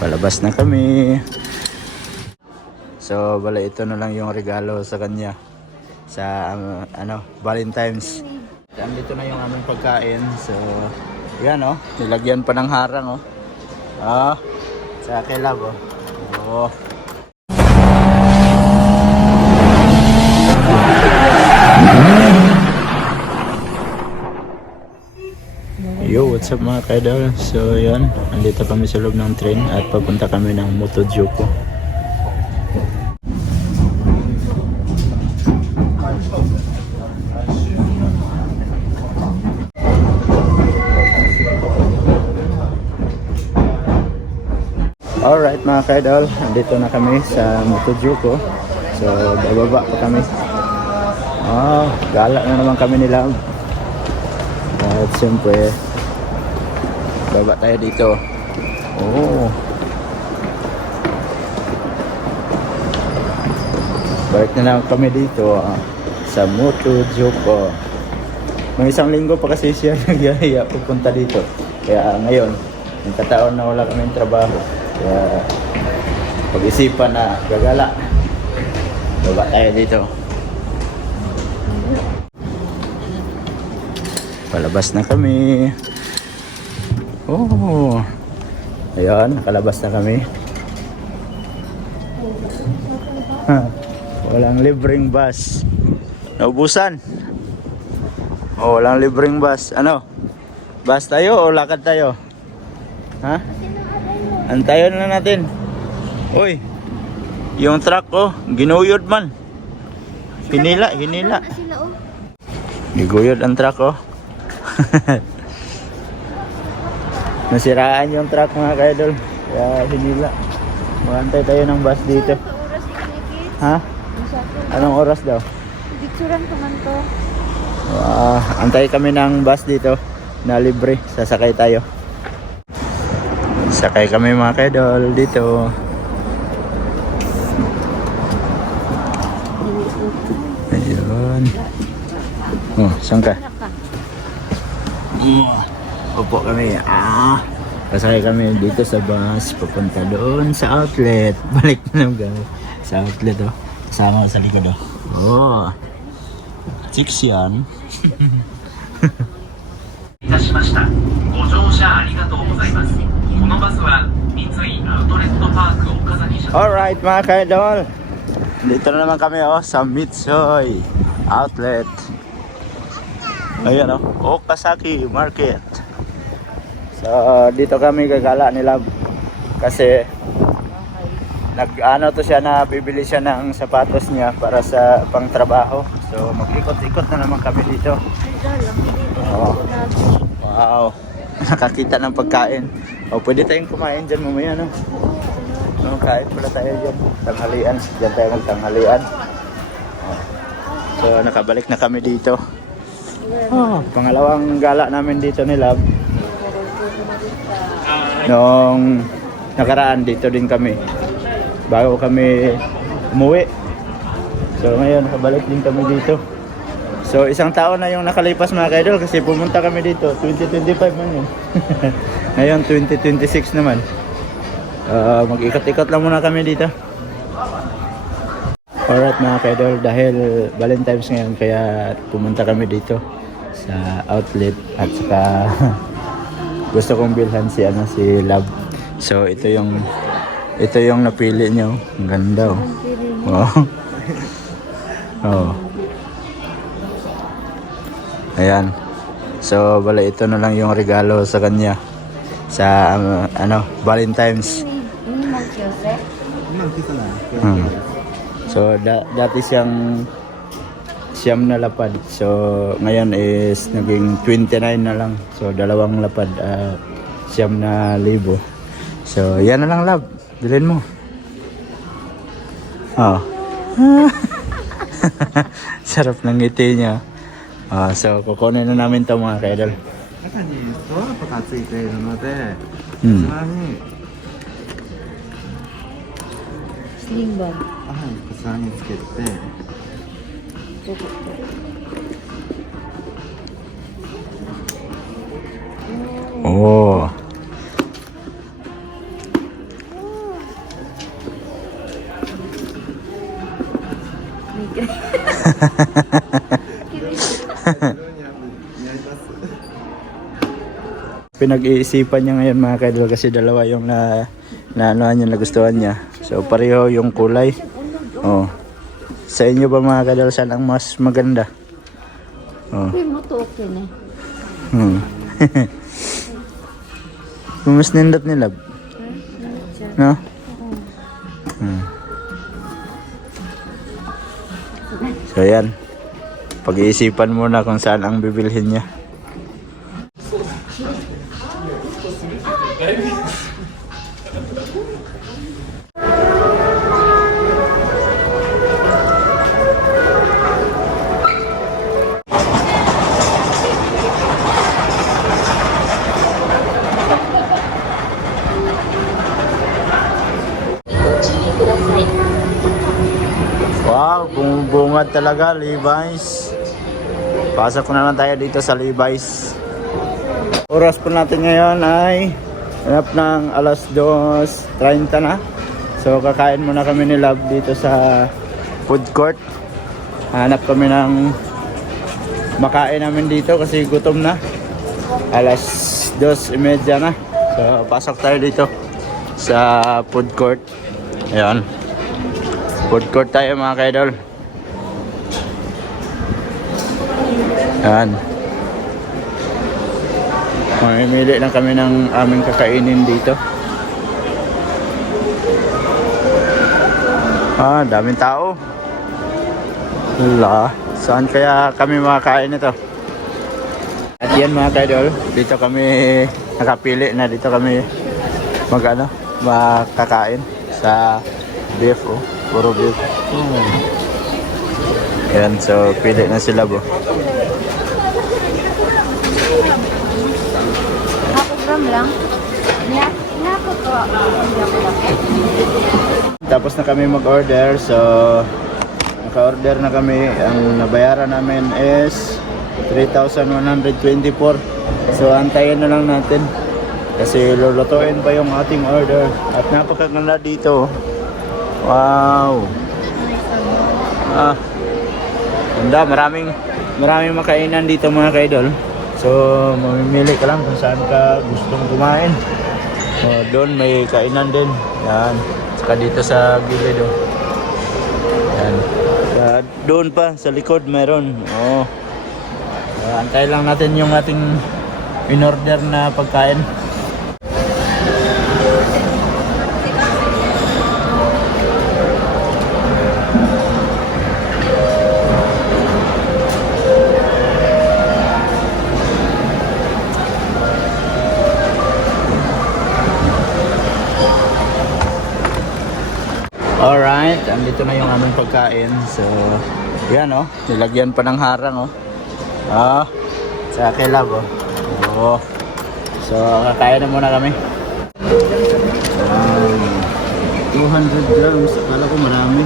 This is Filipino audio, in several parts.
Palabas na kami. So, bala ito na lang yung regalo sa kanya sa Valentine's. Andito na yung aming pagkain. So, yan oh, nilagyan pa ng harang oh. Ah, sa kilab oh. Oh. Yo, what's up mga kaidol? So yan, andito kami sa loob ng train at papunta kami ng Motojuku. Alright mga kaidol, andito na kami sa Motojuku. So bababa pa kami. Gala na naman kami nila. At siyempre baba tayo dito. Balik na lang kami dito sa Motojuku. May isang linggo pa kasi siya nagyaya pupunta dito. Kaya ngayon, yung kataon na wala kaming trabaho. Kaya pag-isipan na gagala. Baba tayo dito. Palabas na kami. Ayan, nakalabas na kami. Walang libreng bus. Naubusan. Walang libreng bus. Ano? Bus tayo o lakad tayo? Ha? Antayin na natin. Uy, yung truck ginuyod man. Hinila. Giguyod ang truck Nasiraan yung truck mga kaidol. Kaya hinila. Magantay tayo ng bus dito. Ha? Anong oras daw? Picturean ko man to. Antay kami ng bus dito na libre. Sasakay tayo. Sakay kami mga kaidol dito. Ayun. Saan ka? Upo kami. Pasakay kami dito sa bus. Papunta doon sa outlet. Balik na lang kami sa outlet Kasama sa likod Chicks yan. Alright mga kaidol, dito na naman kami sa Mitsui Outlet. Ayan Okazaki Market. So dito kami gagala nila kasi nag-ano to siya na bibili siya ng sapatos niya para sa pangtrabaho. So mag-ikot-ikot na naman kami dito. Wow, nakakita ng pagkain. Pwede tayong kumain dyan mamaya kain pala tayo dyan. Tanghalian, dyan tayo magtanghalian. So nakabalik na kami dito. Pangalawang gala namin dito ni Lab. Nung nakaraan dito din kami bago kami umuwi. So ngayon nakabalik din kami dito. So isang taon na yung nakalipas mga kaidol kasi pumunta kami dito 2025 man yun. Ngayon 2026 naman. Mag-ikot-ikot lang muna kami dito. Alright mga kaidol, dahil Valentine's ngayon kaya pumunta kami dito sa outlet at saka gusto kong bilhan si Love. So ito yung napili niyo. Ang ganda Ayan. So bala ito na lang yung regalo sa kanya sa Valentine's. So dati siyam na lapad. So ngayon is naging 29 na lang. So dalawang lapad, siyam na libo. So yan na lang Love. Bilhin mo. Sarap ng ngiti niya. So kukunin na namin to mga kaidol. 中にストラップがついているので、そちらに、スリングバー。こちらにつけて、かい。Pinag-iisipan niya ngayon mga kaidol kasi dalawa yung na niya, nagustuhan niya. So pareho yung kulay. Oh. Sa inyo ba mga kaidol, saan ang mas maganda? Oh. Uy, mo to okay na. Mas nindot nila. No? So yan. Pag-iisipan muna kung saan ang bibilhin niya. Wow, bumubungad talaga, Levi's. Pasok na lang tayo dito sa Levi's. Oras po natin ngayon ay hanap ng alas 2:30 na. So kakain muna kami ni Love dito sa food court. Hanap kami ng makain namin dito kasi gutom na. Alas 2:30 na. So pasok tayo dito sa food court. Ayan. Food court tayo mga kaidol. Ayan. Mamimili lang kami ng aming kakainin dito. Daming tao. Wala. Saan kaya kami makakain ito? At yan mga kaidol, dito kami nakapili na, dito kami makakain sa beef. Puro beef. Yan, so pili na sila po. Program lang. Nako to. Tapos na kami mag-order, so naka-order na kami. Ang nabayaran namin is 3,124. So antayin na lang natin kasi lulutuin pa yung ating order. At napakaganda dito. Wow. Ganda, maraming makainan dito mga kaidol. So mamimili ka lang kung saan ka gustong kumain. Doon may kainan din. Yan. Saka dito sa gilid. Yan. Doon pa sa likod meron. Antay lang natin yung ating in-order na pagkain. Alright, andito na yung aming pagkain. So, yan nilagyan pa ng harang sa kilab So, kakain na muna kami. 200 grams, akala ko marami.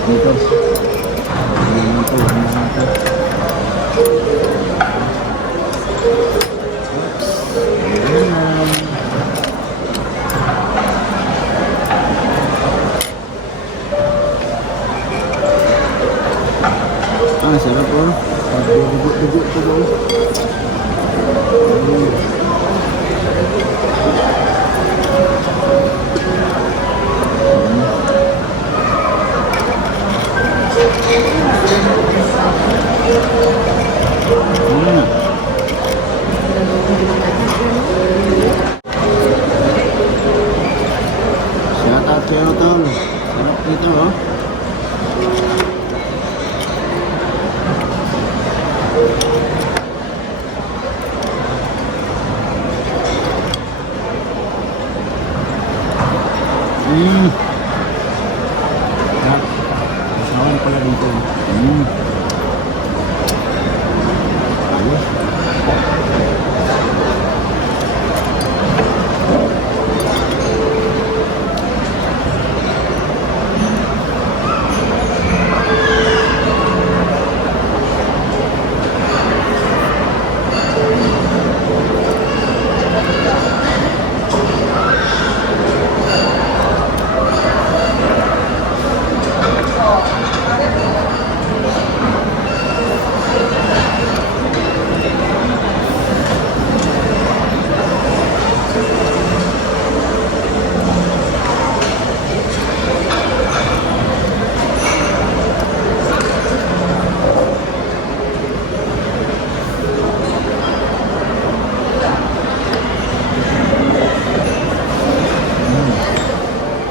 Dito. Sarap dugo. Shout out sa'yo, tol. Sarap dito, Kasawan pala dito. Ayos.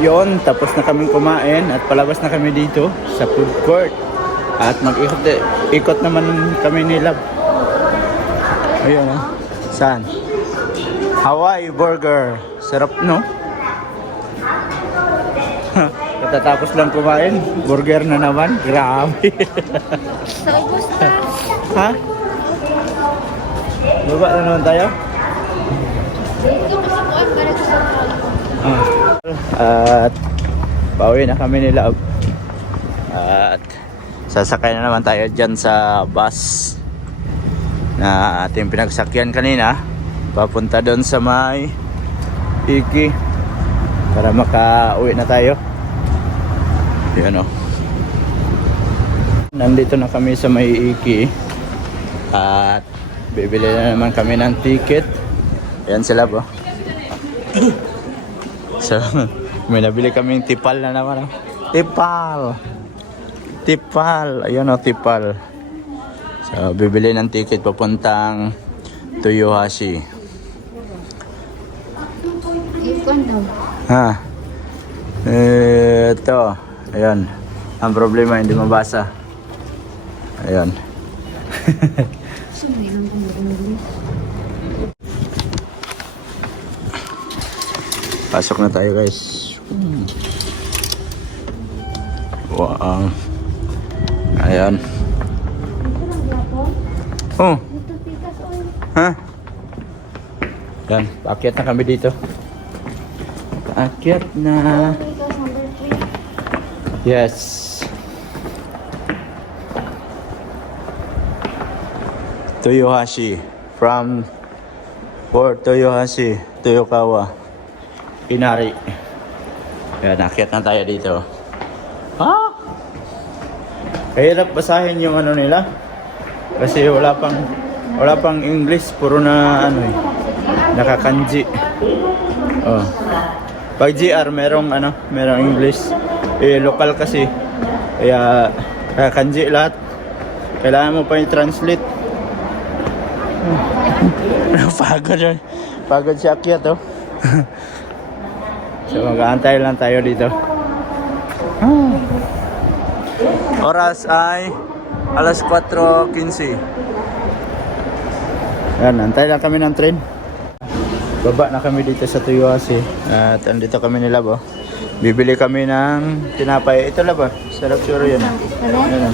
yon, tapos na kaming kumain at palabas na kami dito sa food court. At ikot naman kami ni Love. Ayun, oh. Saan? Hawaii Burger. Sarap, no? Katatapos lang kumain, burger na naman. Grabe. Sa ubos na. Ha? Baba na naman tayo? Dito ko sa kuwan, balik ko sa kuwan. At pauwi na kami ni Love. At sasakay na naman tayo dyan sa bus na ating pinagsakyan kanina papunta doon sa may Iki para makauwi na tayo. Yan o. Nandito na kami sa may Iki at bibili na naman kami ng ticket. Ayan sila po. So may nabili kaming tipal na naman. Tipal, ayun o, tipal. So, bibili ng ticket papuntang Toyohashi. Ikon daw. Ha? Ito, ayun. Ang problema, hindi mabasa. Ayun. Sumay lang kung English. Pasok na tayo, guys. Wow. Ayan. Oh. Dito pikas oil. Ha? Yan, paakyat na kami dito. Paakyat na. Pikas number 3. Yes. Toyohashi. From Port Toyohashi, Toyokawa, Inari. Yan, akyat na tayo dito. Ha? Kahirap basahin yung ano nila. Kasi wala pang English, puro na ano eh. Nakakanji. Oh. Pag GR merong English. Local kasi. Kaya nakakanji lahat. Kailangan mo pa i-translate. Pagod si Akyat oh. So mag-aantay lang tayo dito. Oras ay alas 4:15. Yan, antay lang kami ng train. Baba na kami dito sa Toyohashi. At andito kami ni Love. Bibili kami ng tinapay. Ito Love. Sarap siguro yan. Yan.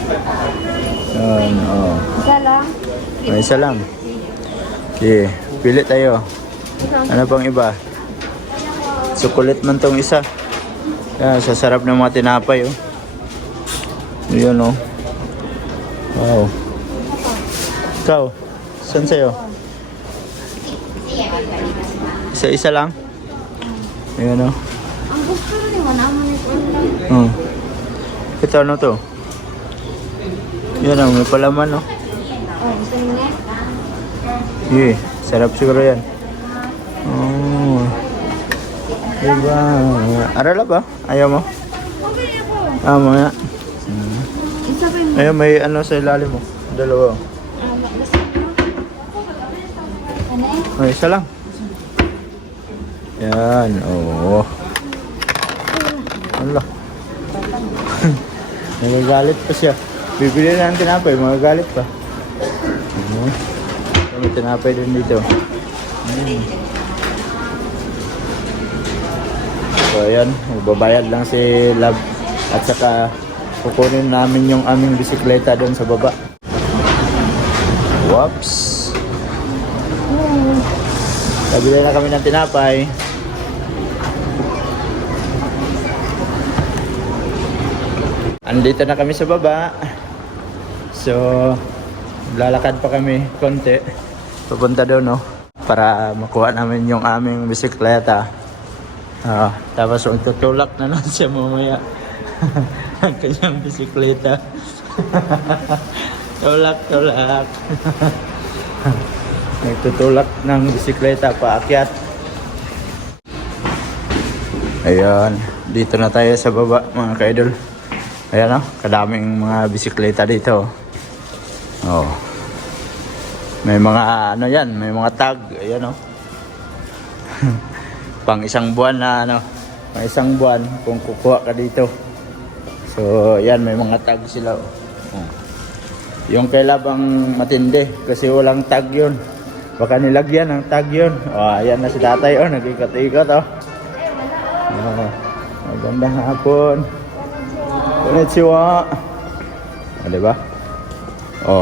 Yan, oh. Isa lang. May isa lang. Okay, pili tayo. Ano pang iba? Sukulit man tong isa. Yan, sasarap ng mga tinapay oh. Yun oh. Wow. Ikaw, saan sa'yo? Isa-isa lang? Ayan oh. Ang gusto rin naman naman ito. Ito ano to? Yan oh, may palaman oh. Oh, gusto niya? Yeah, sarap siguro yan. Oh. Diba? Arala ba? Ayaw mo? Okay ako. Mamaya. Isa pa yung Ayun, may ano sa ilalim mo. Dalawa. ano eh? Ay, isa lang. Yan, oo. Allah. Nagagalit pa siya. Bibili na ng tinapay, magagalit pa. May tinapay din dito. So, ayan. Magbabayad lang si Love. At saka, kukunin namin yung aming bisikleta doon sa baba. Whoops. Nabili na kami ng tinapay. Andito na kami sa baba. So, lalakad pa kami konti. Papunta doon, no? Para makuha namin yung aming bisikleta. Tapos tutulak na lang siya mamaya. Ang kanyang bisikleta. Tulak. Nagtutulak ng bisikleta paakyat. Ayan, dito na tayo sa baba mga ka-idol. Ayan o, kadaming mga bisikleta dito. Oh. May mga ano yan, may mga tag. Ayan o. Pang isang buwan na ano, May isang buwan kung kukuha ka dito. So, yan, may mga tag sila. Yung kay Lab ang matindi kasi walang tag yun. Baka nilagyan ng tag yun. Ayan na si tatay. Nag-ikot-ikot. Magandang hapon. Konnichiwa. Diba?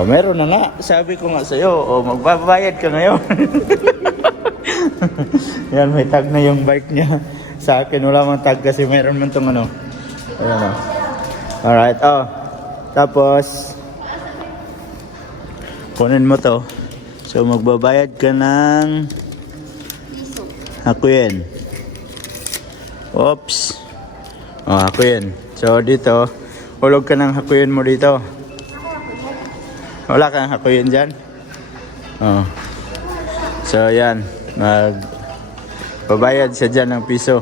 Meron na nga. Sabi ko nga sa'yo, magbabayad ka ngayon. Yan, may tag na yung bike niya. Sa akin, wala mang tag kasi meron man itong ano. Ayan o. Alright, tapos, kunin mo to. So, magbabayad ka ng hakuyen. Oops. Hakuyen. So, dito, hulog ka ng hakuyen mo dito. Wala kang hakuyen dyan? So, yan. Magbabayad siya dyan ng piso.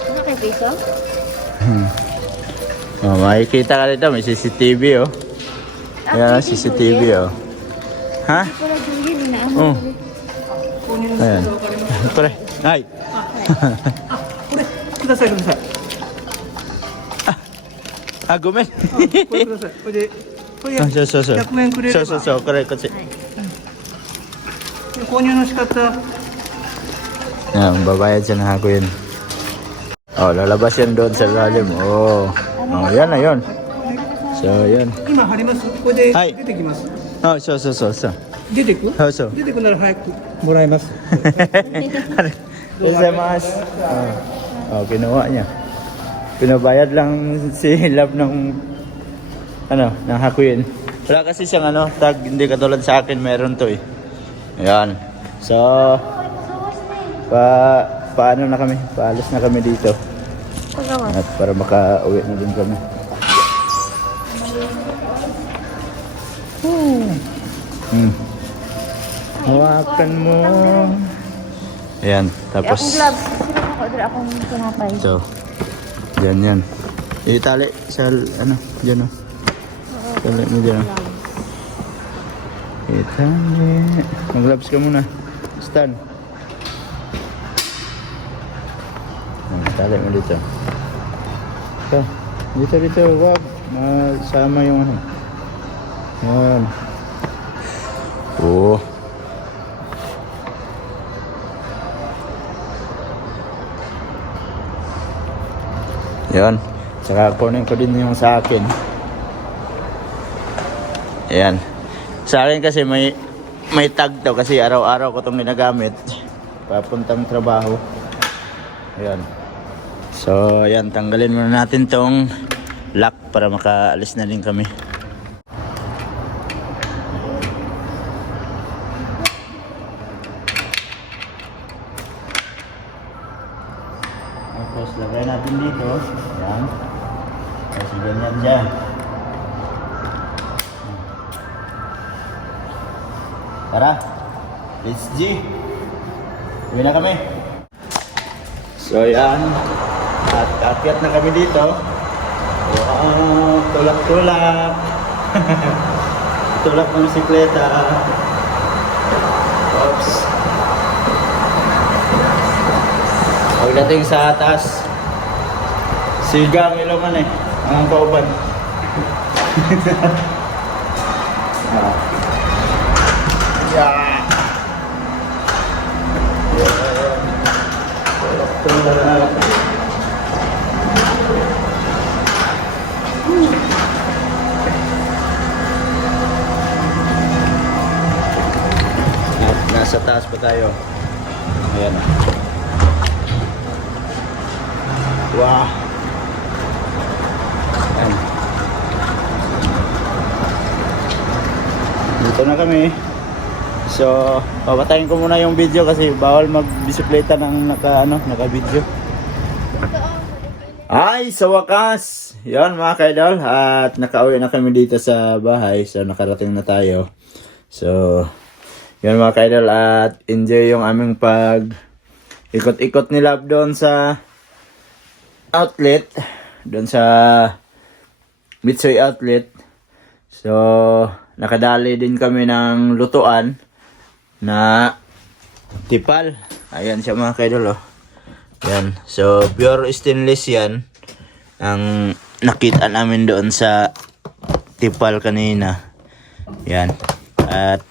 Ano kay piso? Makikita ka dito, may CCTV Ayan, CCTV Ha? Wala din na. Ayan. Pare, ay. くださいください。 ごめん。これください。これでこれそう。 100円くれれば。そう、これこっち。購入の仕方。 Yan, babayad siya ng hakuyen. Lalabas yan doon sa lalim. Yan na yun. So, yan. 今貼ります。これではい出てきます。そう。出てく？そう。出てくなら早くもらいます。 Mas. Kinuha niya. Pinabayad lang si Love ng ng hakuyen. Wala kasi siyang tag, hindi katulad sa akin, meron to Ayan. So, paano na kami? Paalis na kami dito. At para makauwi na din kami. Hawakan mo. Ayan, tapos Akong gloves. Sino ako? Dira akong tinapay. so, yan. Itali sa dyan Tali mo dyan Itali. Mag-gloves ka muna. Stan. Tali mo dito. So, dito. Wag. Masama yung Yan. Yan. Saka kunin ko din yung sa akin. Ayan. Sa akin kasi may tag to kasi araw-araw ko itong ginagamit. Papuntang trabaho. Ayan. So, ayan. Tanggalin muna natin tong lock para makaalis na din kami. Tapos lagay natin dito. Ayan. Tapos ganyan dyan. Tara. Let's G. Uwi na kami. So ayan. At kaakyat na kami dito. Wow. Tulak-tulak. Tulak ng bisikleta. Oops. Pagdating sa atas, sigang ilungan ang kauban. Nasa taas pa tayo. Ayan. Wow. Ayan. Dito na kami. So, papatayin ko muna yung video kasi bawal magbisikleta ng naka-video. Ay, sa wakas! Yan mga kaidol. At nakauwi na kami dito sa bahay. So, nakarating na tayo. So, yan mga kaidol. At enjoy yung aming ikot-ikot ni Love doon sa outlet. Doon sa Mitsui outlet. So, nakadali din kami ng lutuan na tipal. Ayan siya mga kaidol. Yan. So, pure stainless yan. Ang nakita namin doon sa tipal kanina. Yan. At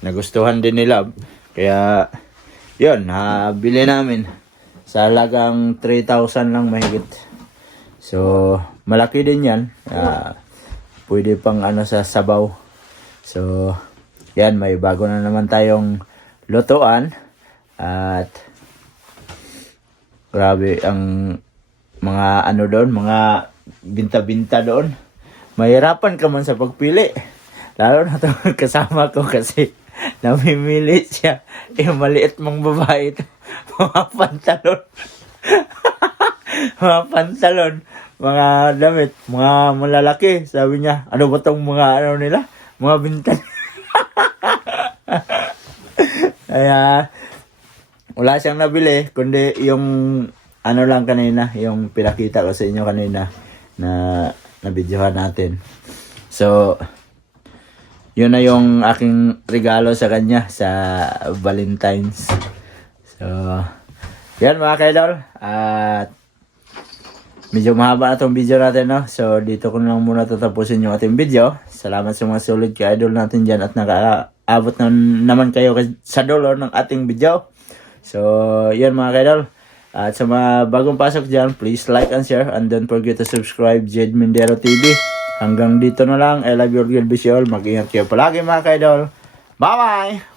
nagustuhan din nila. Kaya, yun, bili namin. Sa halagang 3,000 lang mahigit. So, malaki din yan. Pwede pang sa sabaw. So, yan, may bago na naman tayong lutuan. At, grabe, ang mga doon, mga binta-binta doon. Mahirapan ka man sa pagpili. Lalo na itong kasama ko kasi namimili siya. Maliit mong babae ito. Mga pantalon. Mga pantalon. Mga damit. Mga malalaki. Sabi niya, ano ba itong mga nila? Mga binta. Kaya, wala siyang nabili. Kundi yung lang kanina. Yung pinakita ko sa inyo kanina na nabidyohan natin. So, yun na yung aking regalo sa kanya sa Valentine's. So, yan mga kaidol. At medyo mahaba na itong video natin, no? So, dito ko na lang muna tatapusin yung ating video. Salamat sa mga solid ka-idol natin dyan at nakaabot na naman kayo sa dulo ng ating video. So, yan mga kaidol. At sa mga bagong pasok dyan, please like and share and don't forget to subscribe Jed Mindero TV. Hanggang dito na lang. I love you all. God bless you all. Mag-ingat kayo palagi mga kaidol. Bye-bye!